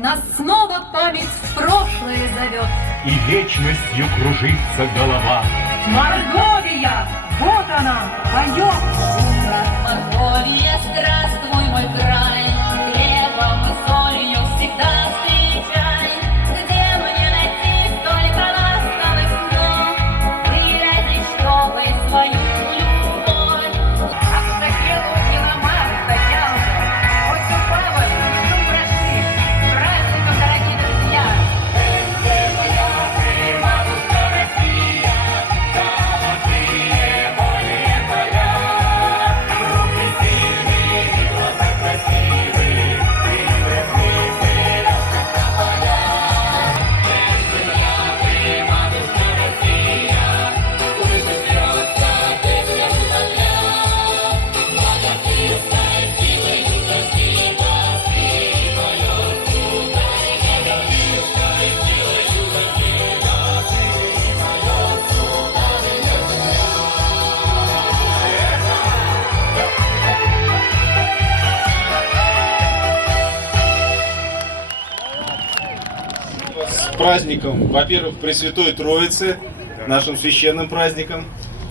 нас снова память в прошлое зовет. И вечностью кружится голова. Мордовия, вот она, поет. Мордовия, здравствуй, мой край, хлебом и солью всегда встречай. Где мне найти столько ласковых снов, привязать, чтобы свою любовь? А в Сахелу киломат стоял же, хоть упала, душу прошли. С праздником, дорогие друзья! С праздником, во-первых, Пресвятой Троицы, нашим священным праздником,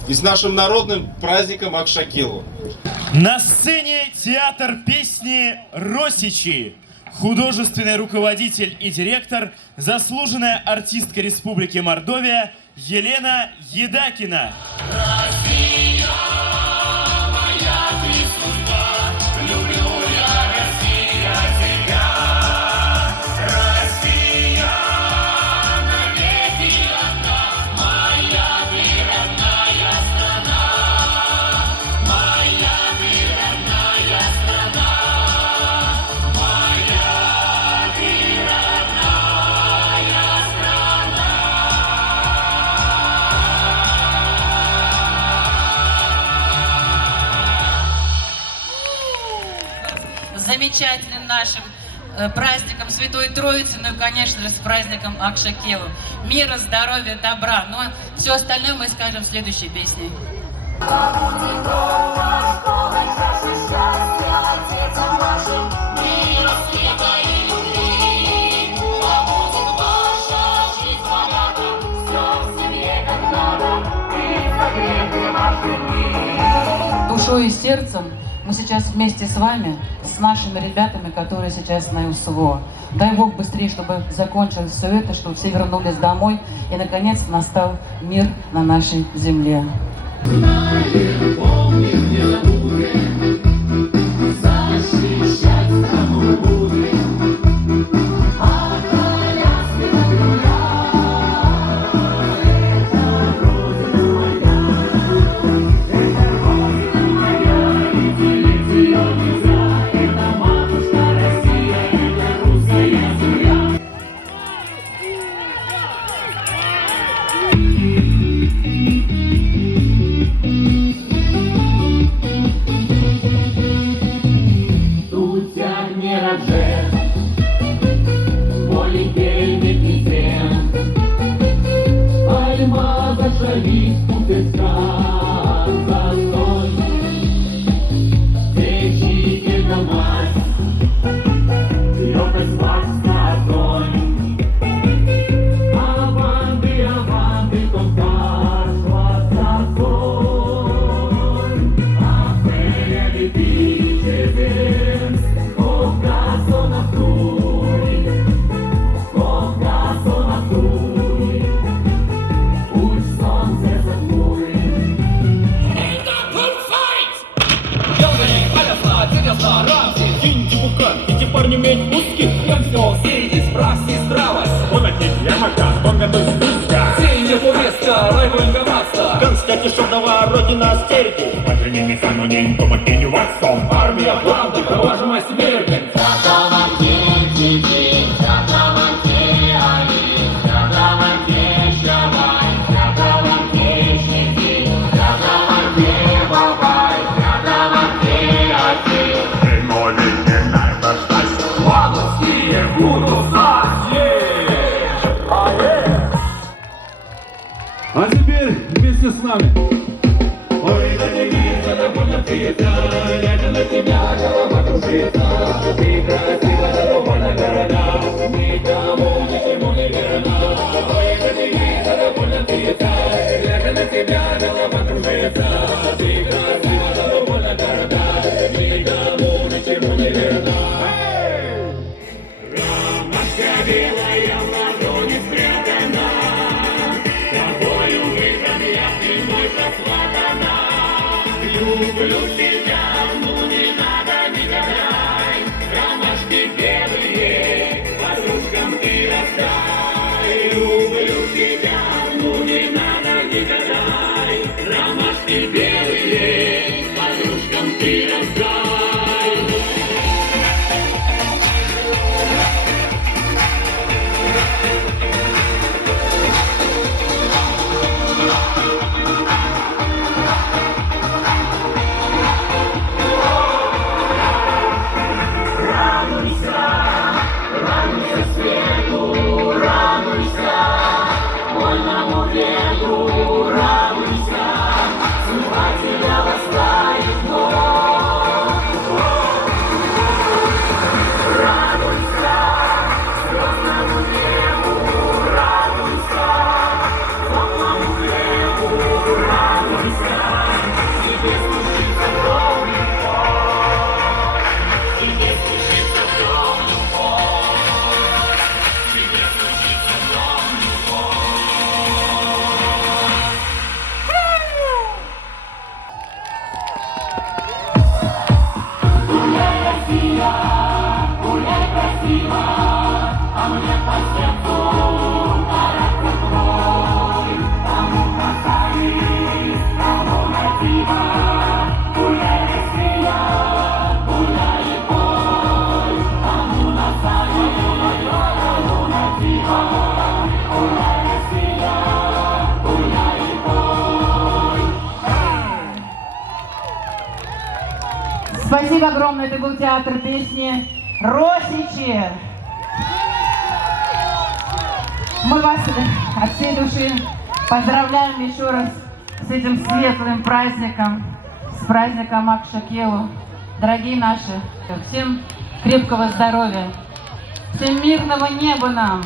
и с нашим народным праздником Акшакелу. На сцене театр песни «Росичи». Художественный руководитель и директор, заслуженная артистка Республики Мордовия Елена Едакина. Замечательным нашим праздником Святой Троицы, ну и, конечно же, с праздником Акшакелу. Мира, здоровья, добра. Но все остальное мы скажем в следующей песне. Душой и сердцем мы сейчас вместе с вами, с нашими ребятами, которые сейчас на СВО. Дай Бог быстрее, чтобы закончилось все это, чтобы все вернулись домой и, наконец, настал мир на нашей земле. Родина стерти, поверни санонин, то макиню васом. Армия главных, уважаемая смерть. А теперь вместе с нами. Ой, да не видно, согреется, глядя на тебя, голова кружится. Ты красивая, довольно города, никому ничему не верна. Ой, согреется, довольно согреется, глядя на тебя, голова кружится. Ты красивая, довольно города, никому ничему не верна. Рамочка белая в ладони спрятана, тобою выбран ясный мой просватана. Люблю тебя, ну не надо не гадай, ромашки белые, подружкам ты раздай. Люблю тебя, ну не надо не гадай, ромашки белые, подружкам ты раздай. Спасибо огромное, это был театр песни «Росичи». Мы вас от всей души поздравляем еще раз с этим светлым праздником, с праздником Акшакелу. Дорогие наши, всем крепкого здоровья, всем мирного неба нам.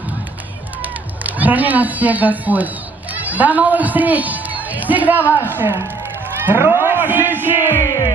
Храни нас всех Господь. До новых встреч! Всегда ваши Росичи!